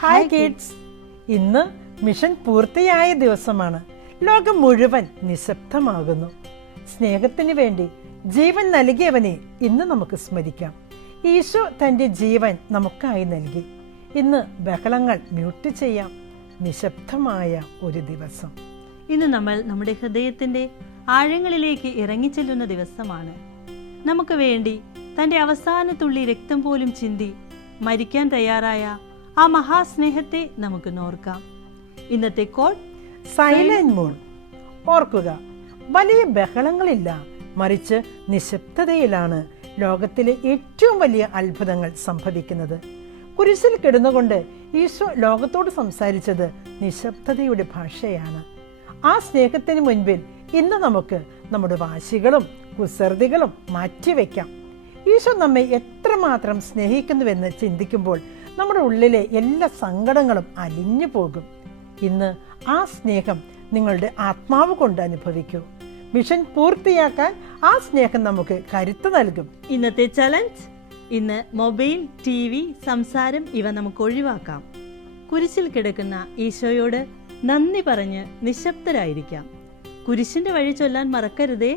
Hi kids, ഇന്ന് mission പൂർത്തിയായ ദിവസമാണ്. ലോകം മുഴുവൻ നിശബ്ദമാകുന്നു. സ്നേഹത്തിന് വേണ്ടി ജീവൻ നൽകിയവനെ ഇന്ന് നമുക്ക് സ്മരിക്കാം. ഈശോ തൻ്റെ ജീവൻ നമുക്കായി നൽകി. ഇന്ന് ബഹളങ്ങൾ മ്യൂട്ട് ചെയ്യാം. നിശബ്ദമായ ഒരു ദിവസം. ഇന്ന് നമ്മൾ നമ്മുടെ ഹൃദയത്തിന്റെ ആഴങ്ങളിലേക്ക് ഇറങ്ങിച്ചെല്ലുന്ന ദിവസമാണ്. നമുക്ക് വേണ്ടി തൻ്റെ അവസാന തുള്ളി രക്തം പോലും ചിന്തി മരിക്കാൻ തയ്യാറായ ആ മഹാസ്നേഹത്തെ നമുക്ക് നോർക്കാം. ഇന്നത്തെ കോഡ് സൈലന്റ് മൂൺ. ഓർക്കുക, വലിയ ബഹളങ്ങളില്ല, മറിച്ച് നിശബ്ദതയിലാണ് ലോകത്തിലെ ഏറ്റവും വലിയ അത്ഭുതങ്ങൾ സംഭവിക്കുന്നത്. കുരിശിൽ കിടന്നുകൊണ്ട് ഈശോ ലോകത്തോട് സംസാരിച്ചത് നിശബ്ദതയുടെ ഭാഷയാണ്. ആ സ്നേഹത്തിന് മുൻപിൽ ഇന്ന് നമുക്ക് നമ്മുടെ വാശികളും കുസൃതികളും മാറ്റിവെക്കാം. ഈശോ നമ്മെ എത്രമാത്രം സ്നേഹിക്കുന്നുവെന്ന് ചിന്തിക്കുമ്പോൾ നമ്മുടെ ഉള്ളിലെ എല്ലാ സങ്കടങ്ങളും അലിഞ്ഞു പോകും. ഇന്ന് ആ സ്നേഹം നിങ്ങളുടെ ആത്മാവ് കൊണ്ട് അനുഭവിക്കൂ. മിഷൻ പൂർത്തിയാക്കാൻ ആ സ്നേഹം നമുക്ക് കരുത്ത് നൽകും. ഇന്നത്തെ ചലഞ്ച്: ഇന്ന് മൊബൈൽ, TV, സംസാരം ഇവ നമുക്ക് ഒഴിവാക്കാം. കുരിശിൽ കിടക്കുന്ന ഈശോയോട് നന്ദി പറഞ്ഞ് നിശബ്ദരായിരിക്കാം. കുരിശിന്റെ വഴി ചൊല്ലാൻ മറക്കരുതേ.